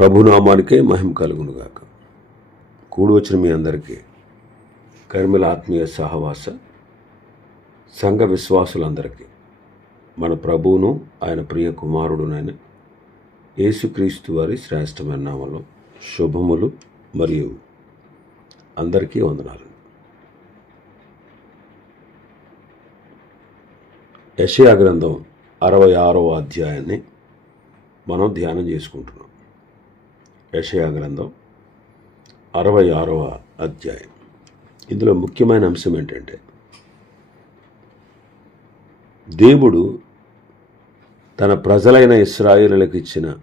ప్రభునామానికే మహిమ కలుగునుగాక. కూడి వచ్చిన మీ అందరికీ కర్మిల ఆత్మీయ సహవాస సంఘ విశ్వాసులందరికీ మన ప్రభువును ఆయన ప్రియ కుమారుడునైన యేసుక్రీస్తు వారి శ్రేష్టమైన నామంలో శుభములు మరియు అందరికీ వందనాలు. యషయా గ్రంథం అరవై ఆరవ అధ్యాయాన్ని మనం ధ్యానం చేసుకుంటున్నాం. యషయా గ్రంథం అరవై ఆరవ అధ్యాయం. ఇందులో ముఖ్యమైన అంశం ఏంటంటే దేవుడు తన ప్రజలైన ఇస్రాయిలకు ఇచ్చిన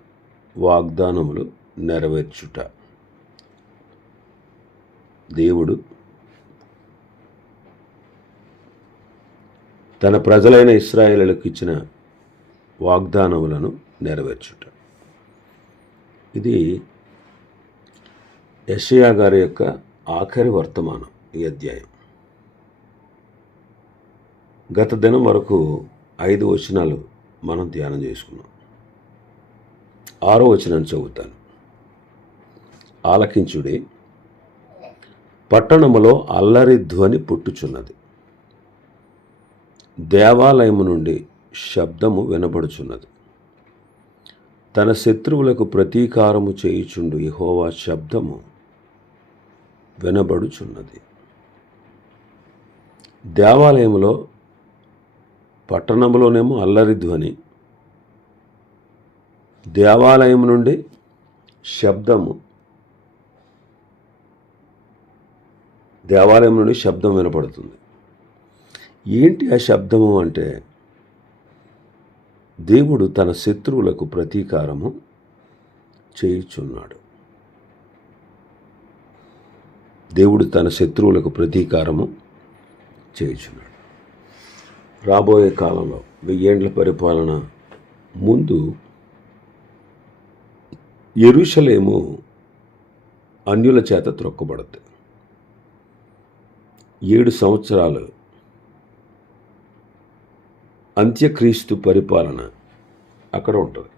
వాగ్దానములు నెరవేర్చుట. దేవుడు తన ప్రజలైన ఇస్రాయిలకు ఇచ్చిన వాగ్దానములను నెరవేర్చుట. ఇది యషయా గారి యొక్క ఆఖరి వర్తమానం ఈ అధ్యాయం. గత దినం వరకు ఐదు వచనాలు మనం ధ్యానం చేసుకున్నాం. ఆరో వచనాన్ని చదువుతాను. ఆలకించుడి పట్టణములో అల్లరి ధ్వని పుట్టుచున్నది. దేవాలయము నుండి శబ్దము వినబడుచున్నది. తన శత్రువులకు ప్రతీకారము చేయుచుండు యహోవా శబ్దము వినబడుచున్నది. దేవాలయంలో పట్టణంలోనేమో అల్లరి ధ్వని దేవాలయం నుండి శబ్దము దేవాలయం నుండి శబ్దం వినపడుతుంది. ఏంటి ఆ శబ్దము అంటే దేవుడు తన శత్రువులకు ప్రతీకారము చేయుచున్నాడు. దేవుడు తన శత్రువులకు ప్రతీకారము చేయుచున్నాడు. రాబోయే కాలంలో వెయ్యేండ్ల పరిపాలన ముందు ఎరుషలేము అన్యుల చేత త్రొక్కబడుతుంది. ఏడు సంవత్సరాలు అంత్యక్రీస్తు పరిపాలన అక్కడ ఉంటుంది.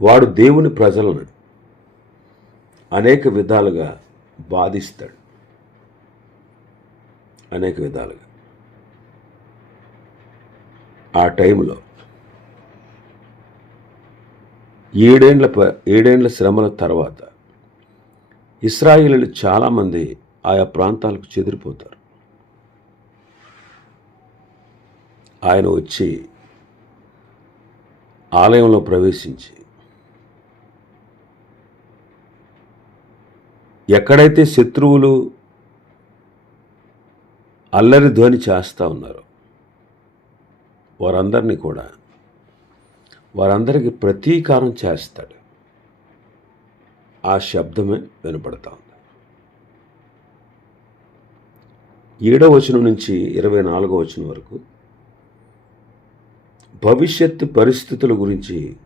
వాడు దేవుని ప్రజలను అనేక విధాలుగా బాధిస్తాడు. అనేక విధాలుగా. ఆ టైంలో ఏడేండ్ల ప ఏడేండ్ల శ్రమల తర్వాత ఇస్రాయిలీలు చాలామంది ఆయా ప్రాంతాలకు చెదిరిపోతారు. ఆయన వచ్చి ఆలయంలో ప్రవేశించి ఎక్కడైతే శత్రువులు అల్లరి ధ్వని చేస్తూ ఉన్నారో వారందరినీ కూడా వారందరికీ ప్రతీకారం చేస్తాడు. ఆ శబ్దమే వినపడతా ఉంది. ఏడవ వచనం నుంచి ఇరవై నాలుగో వచనం వరకు భవిష్యత్తు పరిస్థితుల గురించి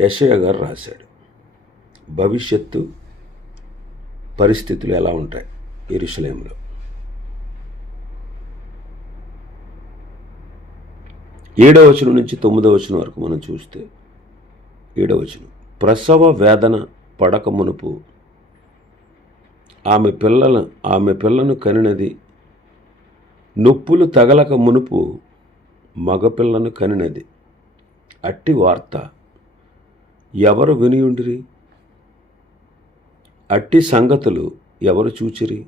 యషయ గారు రాశాడు. భవిష్యత్తు పరిస్థితులు ఎలా ఉంటాయి ఎరుసలేంలో ఏడవ వచనం నుంచి తొమ్మిదవ వచనం వరకు మనం చూస్తే ఏడవ వచనం ప్రసవ వేదన పడక మునుపు ఆమె పిల్లల ఆమె పిల్లను కనినది నొప్పులు తగలక మునుపు మగపిల్లను కనినది. అట్టి వార్త ఎవరు వినియుండిరి అట్టి సంగతులు ఎవరు చూచిరి?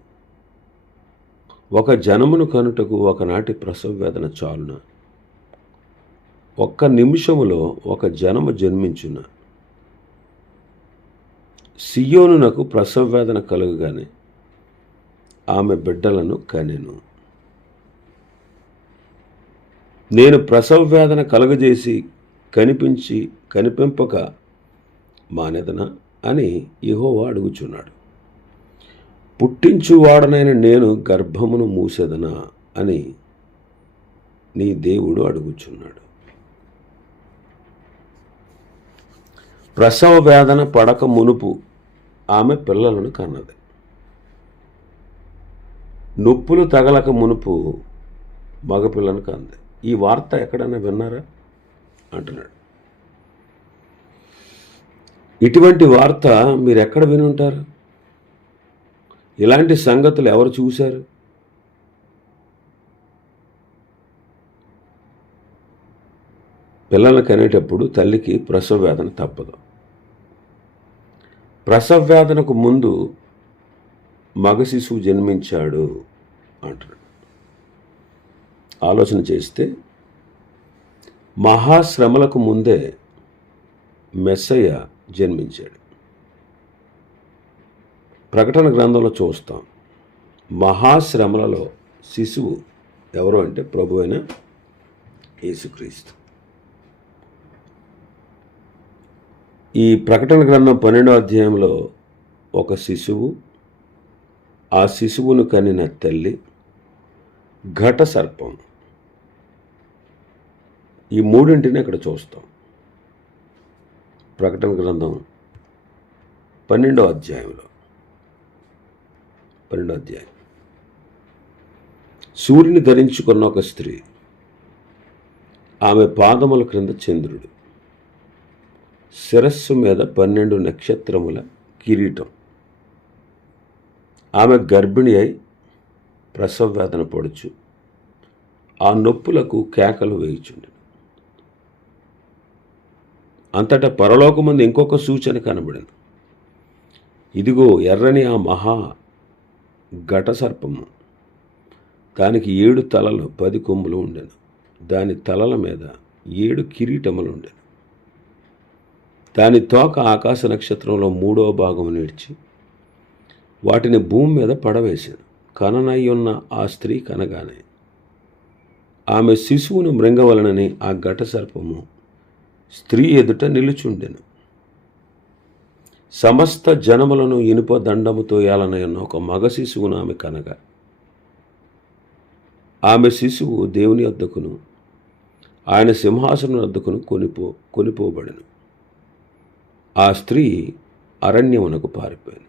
ఒక జనమును కనుటకు ఒకనాటి ప్రసవ వేదన చాలున? ఒక్క నిమిషములో ఒక జనము జన్మించున? సియోనునకు ప్రసవ వేదన కలుగుగానే ఆమె బిడ్డలను కనెను. నేను ప్రసవ వేదన కలుగజేసి కనిపించి కనిపింపక మానెదన? అని యహోవా అడుగుచున్నాడు. పుట్టించువాడనైన నేను గర్భమును మూసెదనా? అని నీ దేవుడు అడుగుచున్నాడు. ప్రసవ వేదన పడక మునుపు ఆమె పిల్లలను కన్నది. నొప్పులు తగలక మునుపు మగపిల్లను కంది ఈ వార్త ఎక్కడైనా విన్నారా? అంటున్నాడు. ఇటువంటి వార్త మీరు ఎక్కడ వినుంటారు? ఇలాంటి సంగతులు ఎవరు చూశారు? పిల్లల్ని కనేటప్పుడు తల్లికి ప్రసవ వేదన తప్పదు. ప్రసవ వేదనకు ముందు మగ శిశువు జన్మించాడు అంటాడు ఆలోచన చేస్తే మహాశ్రమలకు ముందే మెస్సయ్య జన్మించాడు. ప్రకటన గ్రంథంలో చూస్తాం. మహాశ్రమలలో శిశువు ఎవరు అంటే ప్రభు అయిన యేసుక్రీస్తు. ఈ ప్రకటన గ్రంథం పన్నెండో అధ్యాయంలో ఒక శిశువు ఆ శిశువును కనిన తల్లి ఘట సర్పం ఈ మూడింటిని అక్కడ చూస్తాం. ప్రకటన గ్రంథం పన్నెండో అధ్యాయంలో. పన్నెండో అధ్యాయం. సూర్యుని ధరించుకున్న ఒక స్త్రీ. ఆమె పాదముల క్రింద చంద్రుడు. శిరస్సు మీద పన్నెండు నక్షత్రముల కిరీటం. ఆమె గర్భిణి అయి ప్రసవ వేదన పడుచు ఆ నొప్పులకు కేకలు వేయుచుండెను. అంతటా పరలోకముందు ఇంకొక సూచన కనబడింది. ఇదిగో ఎర్రని ఆ మహా ఘట సర్పము. దానికి ఏడు తలలు పది కొమ్ములు ఉండెను. దాని తలల మీద ఏడు కిరీటములు ఉండెను. దాని తోక ఆకాశ నక్షత్రంలో మూడో భాగం నిడిచి వాటిని భూమి మీద పడవేశాను. కననయ్యున్న ఆ స్త్రీ కనగానే ఆమె శిశువును మృంగవలనని ఆ ఘట సర్పము స్త్రీ ఎదుట నిలుచుండెను. సమస్త జనములను ఇనుప దండముతో ఏలనయన్న ఒక మగ శిశువును ఆమె కనగా. ఆమె శిశువు దేవుని వద్దకును ఆయన సింహాసనం వద్దకును కొనిపో కొనిపోబడను. ఆ స్త్రీ అరణ్యమునకు పారిపోయింది.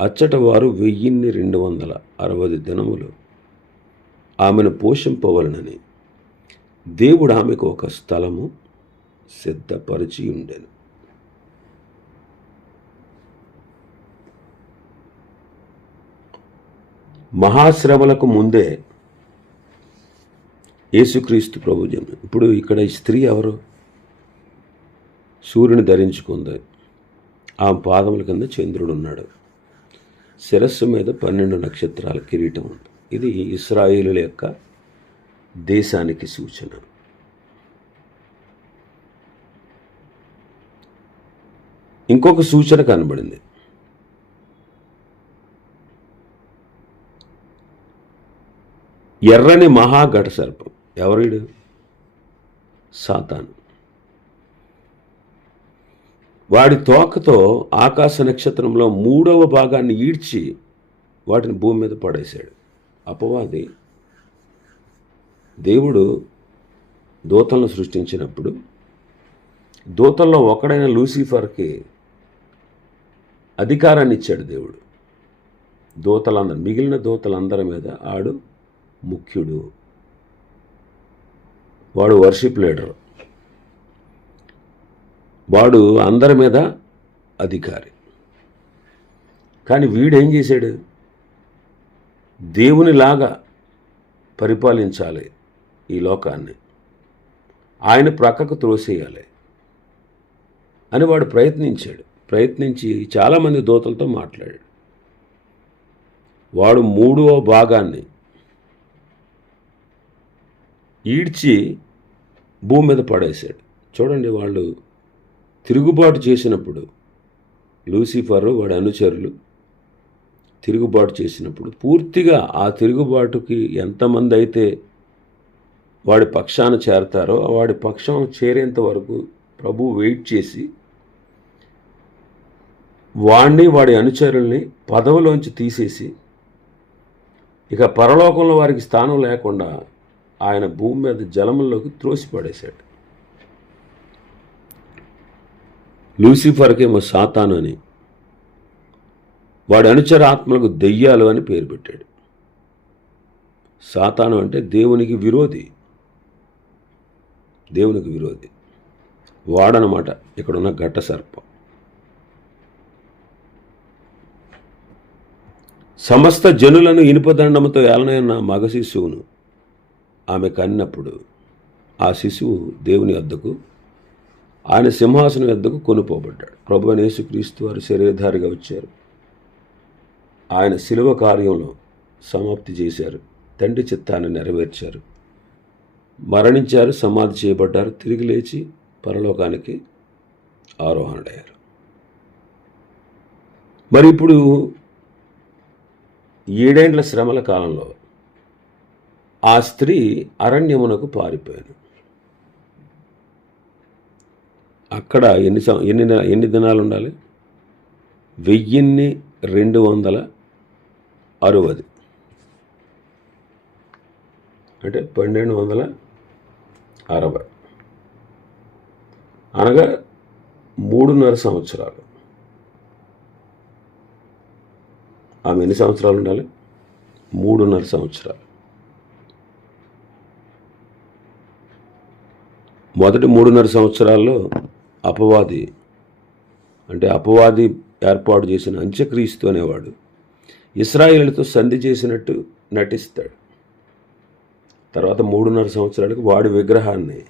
అచ్చట వారు వెయ్యిన్ని రెండు వందల అరవై దినములు ఆమెను పోషింపవలనని దేవుడు ఆమెకు ఒక స్థలము సిద్ధపరిచి ఉండెను. మహాశ్రమలకు ముందే యేసుక్రీస్తు ప్రభు జన్మ. ఇప్పుడు ఇక్కడ ఈ స్త్రీ ఎవరు? సూర్యుని ధరించుకుంది. ఆ పాదముల కింద చంద్రుడు ఉన్నాడు. శిరస్సు మీద పన్నెండు నక్షత్రాల కిరీటం ఉంది. ఇది ఇస్రాయిలు యొక్క దేశానికి సూచన. ఇంకొక సూచన కనబడింది. ఎర్రని మహాఘట సర్పం. ఎవరిడు సాతాను. వాడి తోకతో ఆకాశ నక్షత్రంలో మూడవ భాగాన్ని ఈడ్చి వాటిని భూమి మీద పడేశాడు. అపవాది దేవుడు దూతలను సృష్టించినప్పుడు దూతల్లో ఒకడైన లూసిఫర్కి అధికారాన్ని ఇచ్చాడు దేవుడు. దూతలందరూ మిగిలిన దూతలందరి మీద ఆడు ముఖ్యుడు. వాడు వర్షిప్ లీడర్. వాడు అందరి మీద అధికారి. కానీ వీడేం చేశాడు? దేవునిలాగా పరిపాలించాలి. ఈ లోకాన్ని. ఆయన ప్రక్కకు త్రోసేయాలి. అని వాడు ప్రయత్నించాడు. ప్రయత్నించి చాలామంది దూతలతో మాట్లాడాడు. వాడు మూడవ భాగాన్ని ఈడ్చి భూమి మీద పడేశాడు. చూడండి వాళ్ళు తిరుగుబాటు చేసినప్పుడు లూసిఫర్ వాడి అనుచరులు తిరుగుబాటు చేసినప్పుడు పూర్తిగా ఆ తిరుగుబాటుకి ఎంతమంది అయితే వాడి పక్షాన చేరతారో వాడి పక్షం చేరేంత వరకు ప్రభు వెయిట్ చేసి వాణ్ణి వాడి అనుచరుల్ని పదవిలోంచి తీసేసి ఇక పరలోకంలో వారికి స్థానం లేకుండా ఆయన భూమి మీద జలముల్లోకి త్రోసిపడేశాడు. లూసిఫర్కేమో సాతాను అని వాడి అనుచర ఆత్మలకు దెయ్యాలు అని పేరు పెట్టాడు. సాతాను అంటే దేవునికి విరోధి. దేవునికి విరోధి. వాడనమాట ఇక్కడున్న ఘట్ట సర్పం. సమస్త జనులను ఇనుపదండముతో ఏలనైన మగ శిశువును ఆమె కన్నప్పుడు ఆ శిశువు దేవుని వద్దకు ఆయన సింహాసనం వద్దకు కొనుపోబడ్డాడు. ప్రభు అయిన యేసుక్రీస్తు వారు శరీరధారిగా వచ్చారు. ఆయన శిలువ కార్యంలో సమాప్తి చేశారు. తండ్రి చిత్తాన్ని నెరవేర్చారు. మరణించారు సమాధి చేయబడ్డారు తిరిగి లేచి పరలోకానికి ఆరోహణుడయ్యారు మరి ఇప్పుడు ఏడేండ్ల శ్రమల కాలంలో ఆ స్త్రీ అరణ్యమునకు పారిపోయాను అక్కడ ఎన్ని సం- ఎన్ని ఎన్ని దినాలు ఉండాలి? వెయ్యిన్ని రెండు వందల అరవది. అంటే పన్నెండు వందల అరవై. అనగా మూడున్నర సంవత్సరాలు. ఆమె ఎన్ని సంవత్సరాలు ఉండాలి? మూడున్నర సంవత్సరాలు. మొదటి మూడున్నర సంవత్సరాల్లో అపవాది అంటే అపవాది ఏర్పాటు చేసిన అంత్యక్రీస్తు అనేవాడు ఇస్రాయేల్తో సంధి చేసినట్టు నటిస్తాడు. తర్వాత మూడున్నర సంవత్సరాలకు వాడి విగ్రహాన్ని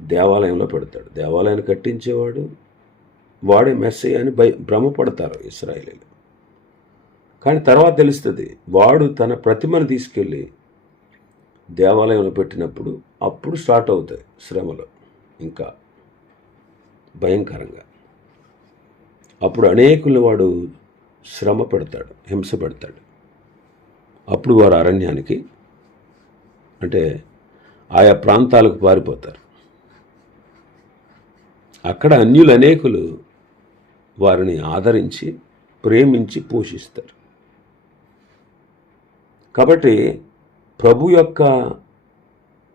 దేవాలయంలో పెడతాడు. దేవాలయాన్ని కట్టించేవాడు వాడే మెస్సే అని భయ భ్రమపడతారు ఇస్రాయేలీలు. కానీ తర్వాత తెలుస్తుంది వాడు తన ప్రతిమను తీసుకెళ్ళి దేవాలయంలో పెట్టినప్పుడు అప్పుడు స్టార్ట్ అవుతాయి శ్రమలు ఇంకా భయంకరంగా. అప్పుడు అనేకులు వాడు శ్రమ పెడతాడు హింస పెడతాడు. అప్పుడు వారు అరణ్యానికి అంటే ఆయా ప్రాంతాలకు పారిపోతారు. అక్కడ అన్యులు అనేకులు వారిని ఆదరించి ప్రేమించి పోషిస్తారు. కాబట్టి ప్రభు యొక్క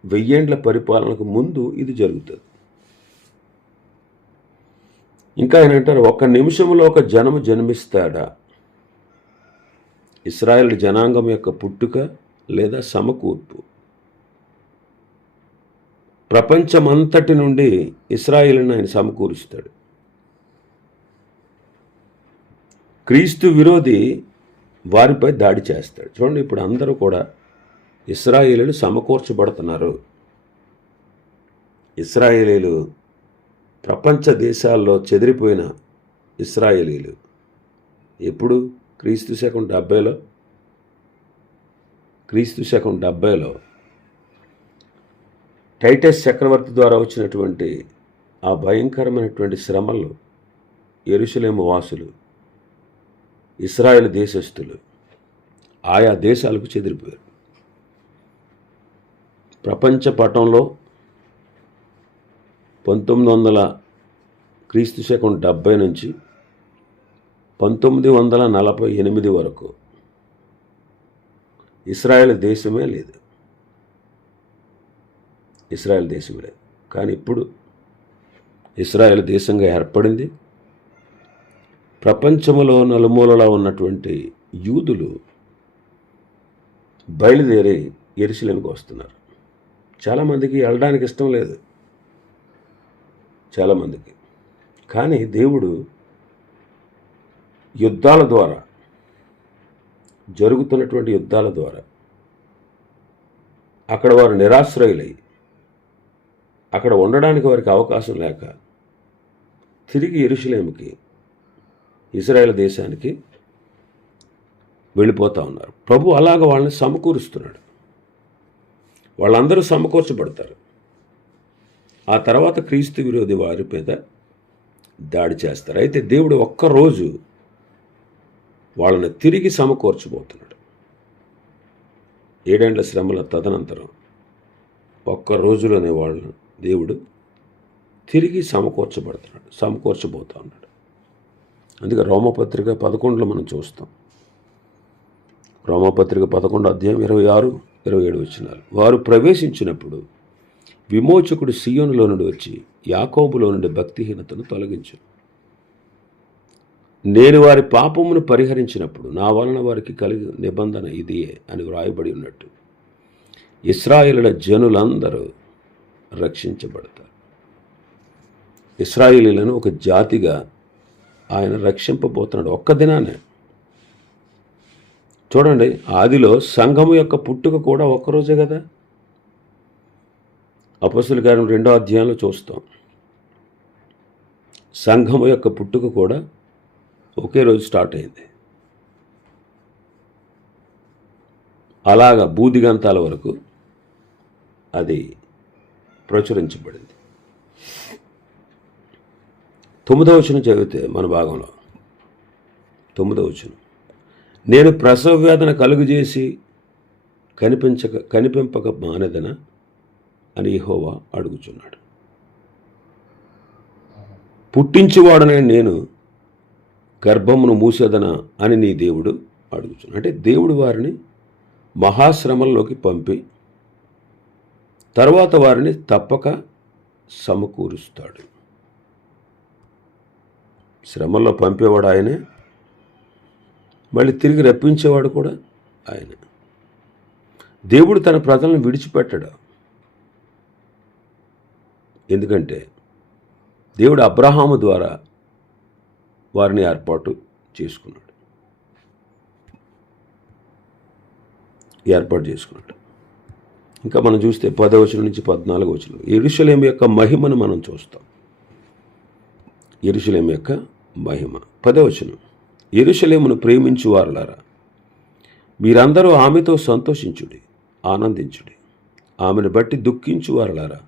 వెయ్యేండ్ల పరిపాలనకు ముందు ఇది జరుగుతుంది. ఇంకా ఆయన అంటారు ఒక్క నిమిషంలో ఒక జనము జన్మిస్తాడా? ఇస్రాయల్ జనాంగం యొక్క పుట్టుక లేదా సమకూర్పు? ప్రపంచమంతటి నుండి ఇస్రాయిల్ని ఆయన సమకూరుస్తాడు. క్రీస్తు విరోధి వారిపై దాడి చేస్తాడు. చూడండి ఇప్పుడు అందరూ కూడా ఇస్రాయేలీలు సమకూర్చబడుతున్నారు. ఇస్రాయేలీలు ప్రపంచ దేశాల్లో చెదిరిపోయిన ఇస్రాయేలీలు ఎప్పుడు? క్రీస్తు శకం డెబ్బైలో? క్రీస్తు శకం డెబ్బైలో టైటస్ చక్రవర్తి ద్వారా వచ్చినటువంటి ఆ భయంకరమైనటువంటి శ్రమలు ఎరుసలేము వాసులు ఇస్రాయేల్ దేశస్థులు ఆయా దేశాలకు చెదిరిపోయారు. ప్రపంచ పటంలో పంతొమ్మిది వందల క్రీస్తు శకం డెబ్బై నుంచి పంతొమ్మిది వందల నలభై ఎనిమిది వరకు ఇస్రాయేల్ దేశమే లేదు. ఇస్రాయెల్ దేశం లేదు. కానీ ఇప్పుడు ఇస్రాయేల్ దేశంగా ఏర్పడింది. ప్రపంచంలో నలుమూలలా ఉన్నటువంటి యూదులు బయలుదేరి ఎరుసలేమికి వస్తున్నారు. చాలామందికి వెళ్ళడానికి ఇష్టం లేదు. చాలామందికి. కానీ దేవుడు యుద్ధాల ద్వారా జరుగుతున్నటువంటి యుద్ధాల ద్వారా అక్కడ వారు నిరాశ్రయులై అక్కడ ఉండడానికి వారికి అవకాశం లేక తిరిగి ఇరుషులేమికి ఇజ్రాయెల్ దేశానికి వెళ్ళిపోతూ ఉన్నారు. ప్రభు అలాగ వాళ్ళని సమకూరుస్తున్నాడు. వాళ్ళందరూ సమకూర్చబడతారు. ఆ తర్వాత క్రీస్తు విరోధి వారి మీద దాడి చేస్తారు. అయితే దేవుడు ఒక్కరోజు వాళ్ళని తిరిగి సమకూర్చబోతున్నాడు. ఏడేండ్ల శ్రమల తదనంతరం ఒక్క రోజులోనే వాళ్ళను దేవుడు తిరిగి సమకూర్చబడుతున్నాడు సమకూర్చబోతా ఉన్నాడు అందుకే రోమపత్రిక పదకొండులో మనం చూస్తాం. రోమపత్రిక పదకొండు అధ్యాయం ఇరవై ఆరు ఇరవై ఏడు వచ్చినారు వారు ప్రవేశించినప్పుడు విమోచకుడు సియోనులో నుండి వచ్చి యాకోబులో నుండి భక్తిహీనతను తొలగించు. నేను వారి పాపమును పరిహరించినప్పుడు నా వలన వారికి కలిగి నిబంధన ఇదియే అని వ్రాయబడి ఉన్నట్టు. ఇస్రాయిల జనులందరూ రక్షించబడతారు. ఇస్రాయిలీలను ఒక జాతిగా ఆయన రక్షింపబోతున్నాడు ఒక్క దినానే. చూడండి ఆదిలో సంఘము యొక్క పుట్టుక కూడా ఒక్కరోజే కదా? అపస్సుల గారు రెండో అధ్యాయంలో చూస్తాం. సంఘము యొక్క పుట్టుక కూడా ఒకే రోజు స్టార్ట్ అయింది. అలాగా బూదిగంతాల వరకు అది ప్రచురించబడింది. తొమ్మిదవ వచనం చదివితే మన భాగంలో. తొమ్మిదవ వచనం. నేను ప్రసవ వేదన కలుగుజేసి కనిపించక కనిపింపక మానదన అని హోవా అడుగుచున్నాడు. పుట్టించువాడనే నేను గర్భమును మూసేదన అని నీ దేవుడు అడుగుచున్నాడు. అంటే దేవుడు వారిని మహాశ్రమంలోకి పంపి తర్వాత వారిని తప్పక సమకూరుస్తాడు. శ్రమల్లో పంపేవాడు ఆయనే. మళ్ళీ తిరిగి రప్పించేవాడు కూడా ఆయనే. దేవుడు తన ప్రజలను విడిచిపెట్టడు. ఎందుకంటే దేవుడు అబ్రహాము ద్వారా వారిని ఏర్పాటు చేసుకున్నాడు. ఏర్పాటు చేసుకున్నాడు. ఇంకా మనం చూస్తే పదవచనం నుంచి పద్నాలుగు వచనం ఎరుశలేం యొక్క మహిమను మనం చూస్తాం. ఎరుశలేం యొక్క మహిమ. పదవచనం. ఎరుశలేమును ప్రేమించు వారులారా. మీరందరూ ఆమెతో సంతోషించుడి ఆనందించుడి. ఆమెను బట్టి దుఃఖించు వారులారా.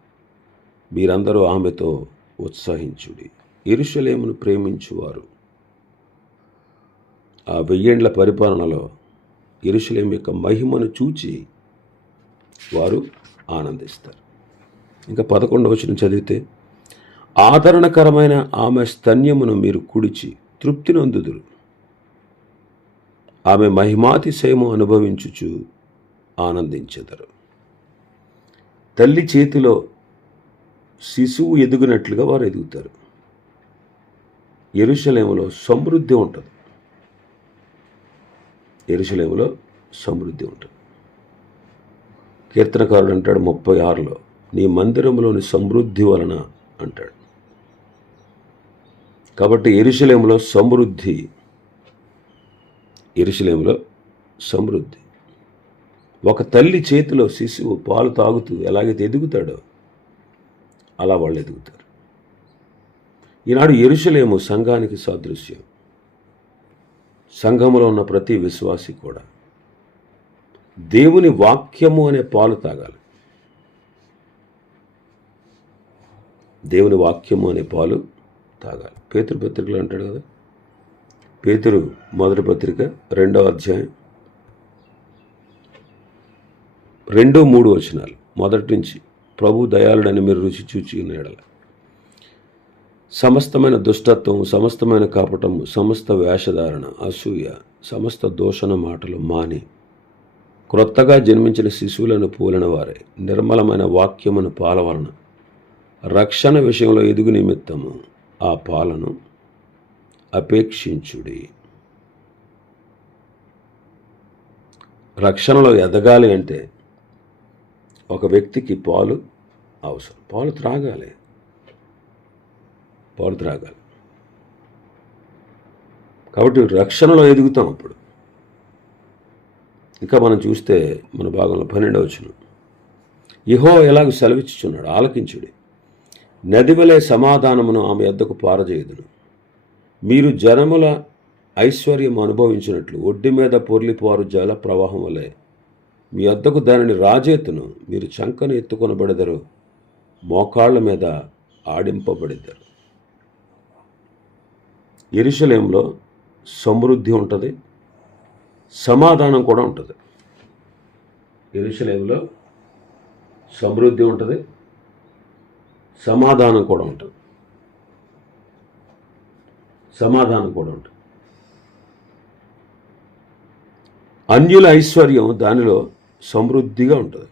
మీరందరూ ఆమెతో ఉత్సాహించుడి. ఎరుశలేమును ప్రేమించువారు ఆ వెయ్యేండ్ల పరిపాలనలో ఎరుశలేం యొక్క మహిమను చూచి వారు ఆనందిస్తారు. ఇంకా పదకొండవ వచనం చదివితే ఆదరణకరమైన ఆమె స్తన్యమును మీరు కుడిచి తృప్తి నందుదురు ఆమె మహిమాతిశయము అనుభవించుచు ఆనందించెదరు. తల్లి చేతిలో శిశువు ఎదుగునట్లుగా వారు ఎదుగుతారు. ఎరుషలేములో సమృద్ధి ఉంటుంది. ఎరుషలేములో సమృద్ధి ఉంటుంది. కీర్తనకారుడు అంటాడు ముప్పై ఆరులో నీ మందిరంలోని సమృద్ధి వలన అంటాడు. కాబట్టి ఎరుశలేములో సమృద్ధి ఎరుషలేములో సమృద్ధి. ఒక తల్లి చేతిలో శిశువు పాలు తాగుతూ ఎలాగైతే ఎదుగుతాడో అలా వాళ్ళు ఎదుగుతారు. ఈనాడు ఎరుశలేము సంఘానికి సాదృశ్యం. సంఘములో ఉన్న ప్రతి విశ్వాసి కూడా దేవుని వాక్యము అనే పాలు తాగాలి. దేవుని వాక్యము అనే పాలు తాగాలి. పేతురు పత్రికలో అంటాడు కదా? పేతురు మొదటి పత్రిక రెండవ అధ్యాయం రెండు మూడు వచనాలు. మొదటి నుంచి ప్రభు దయాళుడని మీరు రుచి చూచి ఉన్నాడల సమస్తమైన దుష్టత్వం సమస్తమైన కాపటము సమస్త వేషధారణ అసూయ సమస్త దోషణ మాటలు మాని క్రొత్తగా జన్మించిన శిశువులను పోలిన వారే నిర్మలమైన వాక్యమును పాలవలన రక్షణ విషయంలో ఎదుగు నిమిత్తము ఆ పాలను అపేక్షించుడి. రక్షణలో ఎదగాలి అంటే ఒక వ్యక్తికి పాలు అవసరం. పాలు త్రాగాలి. పాలు త్రాగాలి. కాబట్టి రక్షణలో ఎదుగుతాం అప్పుడు. ఇంకా మనం చూస్తే మన భాగంలో పన్నెండవచ్చును ఇహో ఎలాగ సెలవిచ్చుచున్నాడు? ఆలకించుడి. నదివలే సమాధానమును ఆమె ఎద్దకు పారజేయుదును. మీరు జనముల ఐశ్వర్యం అనుభవించినట్లు ఒడ్డి మీద పొర్లిపోరు జల ప్రవాహం వలె మీ వద్దకు దానిని రాజేతును. మీరు చంకను ఎత్తుకొనబడెదరు మోకాళ్ళ మీద ఆడింపబడిద్దరు ఎరుషలేంలో సమృద్ధి ఉంటుంది. సమాధానం కూడా ఉంటుంది. ఎరుషలేంలో సమృద్ధి ఉంటుంది. సమాధానం కూడా ఉంటుంది. సమాధానం కూడా ఉంటుంది. అన్యుల ఐశ్వర్యం దానిలో సమృద్ధిగా ఉంటుంది.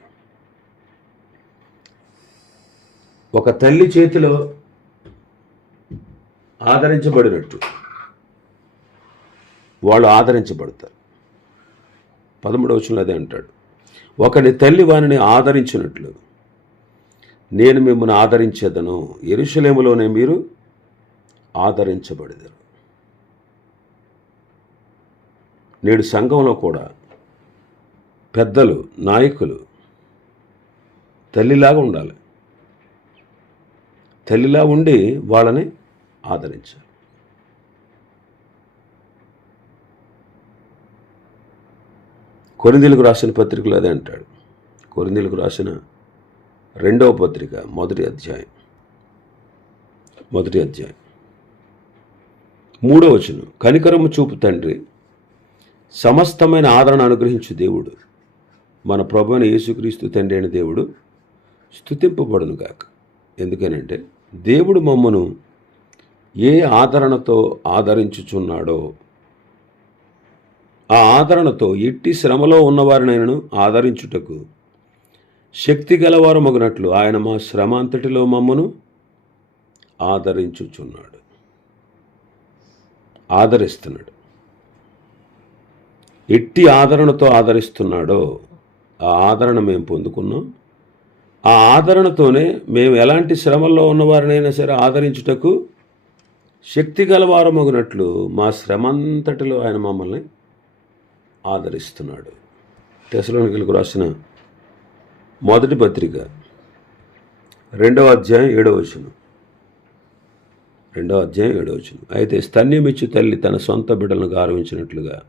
ఒక తల్లి చేతిలో ఆదరించబడినట్టు. వాళ్ళు ఆదరించబడతారు. పదమూడవ అదే అంటాడు. ఒకని తల్లి వానిని ఆదరించినట్లు నేను మిమ్మల్ని ఆదరించేదను ఎరుశలేములోనే మీరు ఆదరించబడేదారు. నేడు సంఘంలో కూడా పెద్దలు నాయకులు తల్లిలాగా ఉండాలి. తల్లిలా ఉండి వాళ్ళని ఆదరించాలి. కొరిందీలకు రాసిన పత్రికలు అదే అంటాడు. కొరిందీలకు రాసిన రెండవ పత్రిక మొదటి అధ్యాయం. మొదటి అధ్యాయం. మూడో వచనం కనికరము చూపు తండ్రి సమస్తమైన ఆదరణ అనుగ్రహించు దేవుడు మన ప్రభు అయిన యేసుక్రీస్తు తండ్రి అయిన దేవుడు స్థుతింపబడును గాక. ఎందుకనంటే దేవుడు మమ్మను ఏ ఆదరణతో ఆదరించుచున్నాడో ఆ ఆదరణతో ఎట్టి శ్రమలో ఉన్నవారినైనను ఆదరించుటకు. శక్తి గలవారు మగునట్లు ఆయన మా శ్రమ అంతటిలో మమ్మను ఆదరించుచున్నాడు. ఆదరిస్తున్నాడు. ఎట్టి ఆదరణతో ఆదరిస్తున్నాడో ఆ ఆదరణ మేము పొందుకున్నాం. ఆ ఆదరణతోనే మేము ఎలాంటి శ్రమల్లో ఉన్నవారినైనా సరే ఆదరించుటకు శక్తి గలవారమగునట్లు మా శ్రమంతటిలో ఆయన మమ్మల్ని ఆదరిస్తున్నాడు. తెసలోనికలకు రాసిన మొదటి పత్రిక రెండవ అధ్యాయం ఏడవ వచనం. రెండవ అధ్యాయం ఏడవ వచనం. అయితే స్తన్యమిచ్చు తల్లి తన సొంత బిడ్డలను గౌరవించినట్లుగా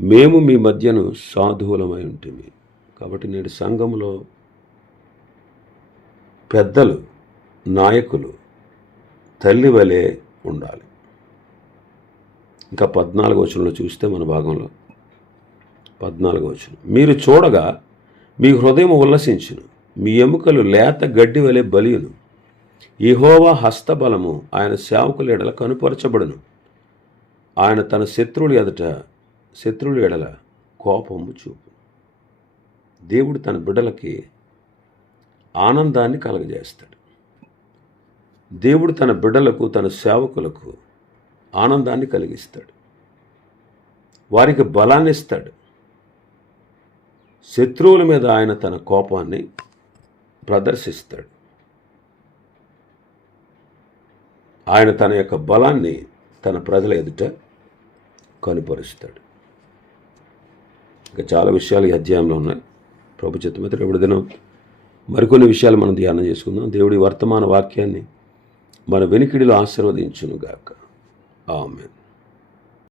మేము మీ మధ్యను సాధువులమై ఉంటుంది కాబట్టి నేడు సంఘంలో పెద్దలు నాయకులు తల్లి వలె ఉండాలి. ఇంకా పద్నాలుగు వచనంలో చూస్తే మన భాగంలో పద్నాలుగు వచ్చిన మీరు చూడగా మీ హృదయం ఉల్లసించును. మీ ఎముకలు లేత గడ్డి వలె బలియును. ఇహోవా హస్తబలము ఆయన సేవకుల ఎడల కనుపరచబడును. ఆయన తన శత్రువులు ఎదుట శత్రువుల ఎడల కోపము చూపు. దేవుడు తన బిడ్డలకి ఆనందాన్ని కలగజేస్తాడు. దేవుడు తన బిడ్డలకు తన సేవకులకు ఆనందాన్ని కలిగిస్తాడు. వారికి బలాన్ని ఇస్తాడు శత్రువుల మీద ఆయన తన కోపాన్ని ప్రదర్శిస్తాడు. ఆయన తన యొక్క బలాన్ని తన ప్రజల ఎదుట కనుపరుస్తాడు. ఇంకా చాలా విషయాలు ఈ అధ్యాయంలో ఉన్నాయి. ప్రభు చిత్తమిత్ర ఎప్పుడు దినం మరికొన్ని విషయాలు మనం ధ్యానం చేసుకుందాం. దేవుడి వర్తమాన వాక్యాన్ని మన వెనికిడిలో ఆశీర్వదించునుగాక. ఆమెన్.